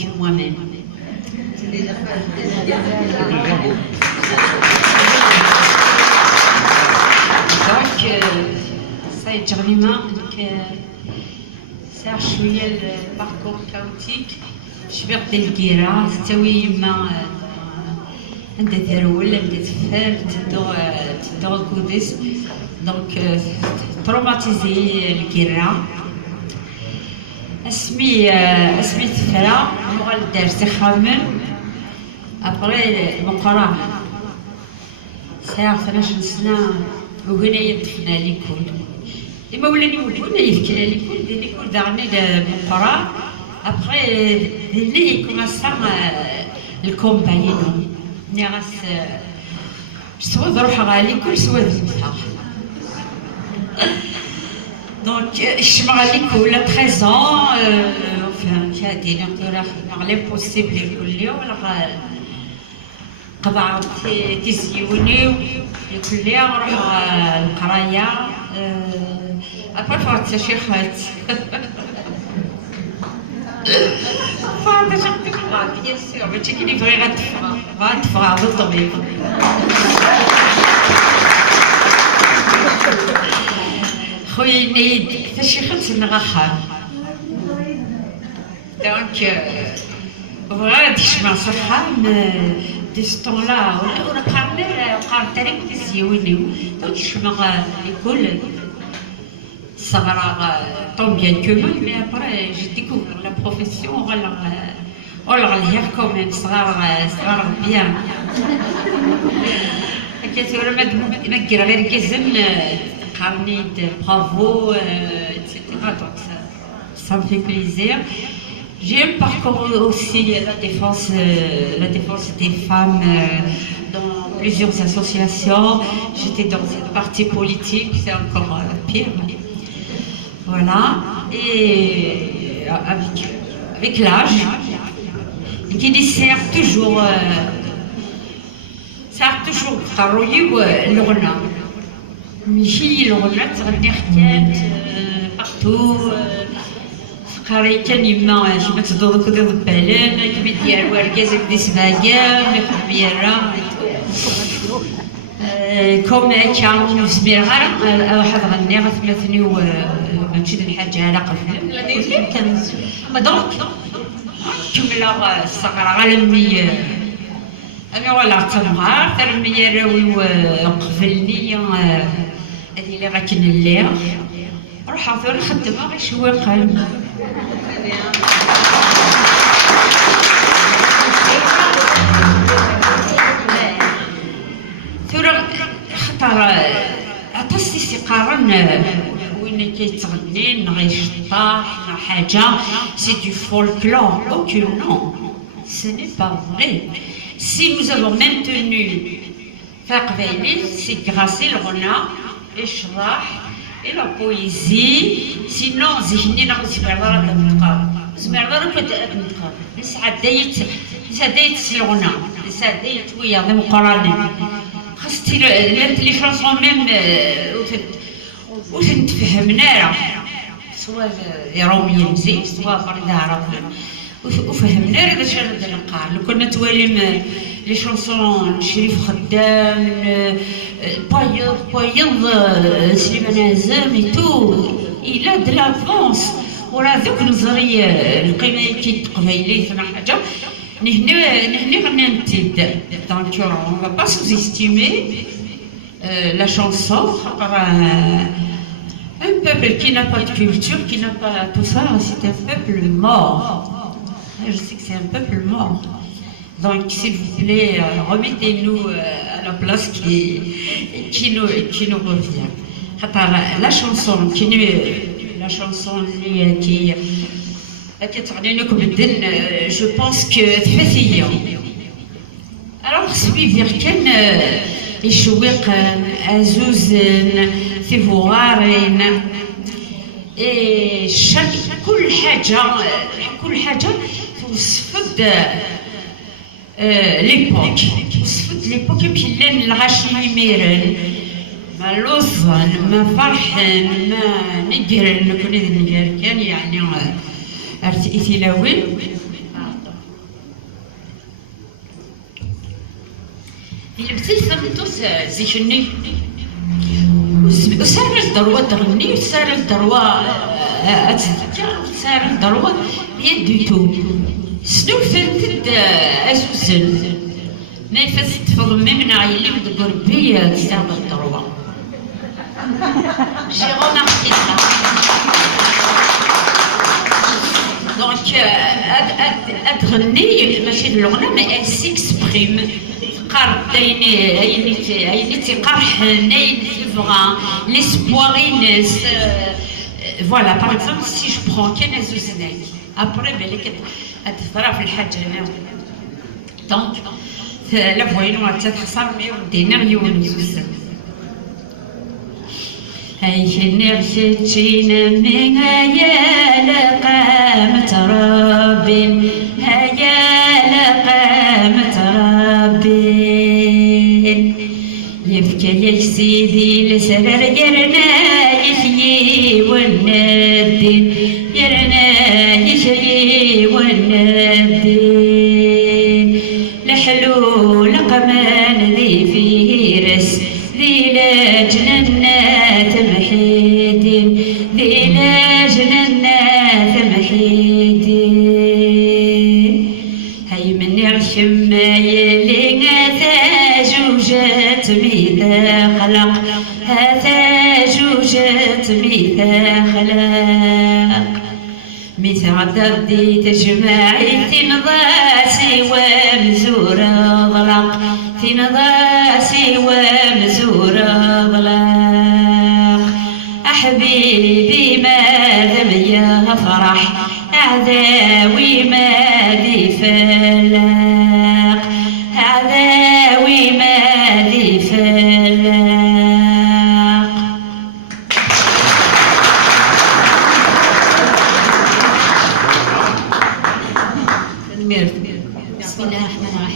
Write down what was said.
que moi-même. Donc, ça est terminé. ساعة شوية الباركور كاوتيك شبعت الكيرة تساوي ما عندها ترول عندها تفار تدو الكودس دونك تروماتيزي الكيرة اسمي تفرا مغال الدرس خامن ابري المقرا ساعة 12 سنة وهنايا دفنا ليكول لما ولاني ولونا يفكر ليكول دارني المقرا ابري اللي كوماسا الكومبانينو نيغاس سوا نروح ليكول سوا نمسح Donc, je m'arrête à 13 ans, enfin, il y a des gens qui l'impossible للكلية ولا قبعت تزيوني الكلية نروح القراية أبغى فات شيخات فات شيخات بيان سور ماشي كي نبغي غتفرغ عند الطبيب خويا نيد كيفاش يخلص نغخر دونك بغات يشمع صحام دي ستون لا ولا قارن تاريخ تزيوني دونك يشمع ليكول صغرا طون بيان كومون مي ابري جي ديكوفر لا بروفيسيون ولا غالير كومين صغار بيان كثيرا ما كير غير كيزن Carnet bravo, etc. Donc ça me fait plaisir. J'ai un parcours aussi la défense des femmes dans plusieurs associations. J'étais dans un parti politique, c'est encore pire. Voilà. Et avec l'âge, qui dessert toujours travailler le renard. ماشي الغنات غني حكات بارتو فقاري كان يما كيما تدور كدا بالان كيما ديال وركاز كدي سباكا مخبيرا كوم كان سمير غير واحد غني غتمثني ماشي الحاجه على قفل كان دونك كملا الصغرى غلمي أنا ولا تمغار ترمي راوي وقفلني هذه اللي غاكن الليل روح عثور الخدمة غير شوية قلب ثورة خطر عطاسي قارن وين كيتغني غيشطاح حاجة سي دو فولكلور اوك نو ce n'est pas vrai. Si nous avons maintenu Faqbaili, c'est grâce à l'Rona, et Shrah, et la poésie. Sinon, Zihni n'a pas Zmerara d'Amtkar. Zmerara peut être Amtkar. لسعديت الغنى لسعديت ويا ديمقراطي خاصتي لي شانسون ميم وتنتفهمنا سواء رومية مزيان سواء فريدة عرفنا وفهمنا راه باش نقال لو كنا توالم لي شونسون شريف خدام بايض سليمان عزام اي تو الى دو لافونس وراه ذوك النظريه القيمه كي قبايلي فما حاجه نهني غني نتبدا دونك اون فا با سوز استيمي لا شانسون خاطر un peuple qui n'a pas de culture, qui n'a pas tout ça, c'est un peuple mort. Je sais que c'est un peuple mort. Donc, s'il vous plaît, remettez-nous à la place qui nous revient. La chanson qui je pense que c'est alors, suivre كان يشوق عزوز في فوارين كل حاجة توصفد ليبوك توصفد ليبوك بحلان الغاشي ميرن ما لوزن ما فرحن ما نقرن كنا نقرن كان يعني ارتئتي لاوين سلسمتوس زيكني وسار الدروة تغني وسار الدروة أتذكر وسار الدروة يديتو سنوفنت أزوزن نفس تفضمي من عيلي ودق ربي تسار الدروة جيغون أختيها دونك أتغني ماشي اللغة مي أل سيكسبريم قرب أيني تيقرحن أيني تيبغى ليسبوار ينس فوالا باغ اكزومبل سي جو برون كان زوزناك ابري بالك تهضر في الحاجة هنا دونك لا فوينو تتخسر مي ودينا غيون زوزن هاي نرشتشينا من هيا لقامة ربي هيا لقامة ربي يبكي يا سيدي لسرر يرنا يحيي والندين يرنا يحيي والندين لحلول قمان ذي فيرس ذي لجننا تمحيدين ذي لجننا تمحيدين هاي من يرشم يلي تاجوجت ميتا خلق هذا جوجت ميتا خلق ميتا ضدي تجمعي تنضاسي ومزورة ضلق تنضاسي ومزورة ضلق أحبيبي ماذا بيا فرح أعداوي ماذي فلاق أعداوي ماذي فلاق بسم الله الرحمن الرحيم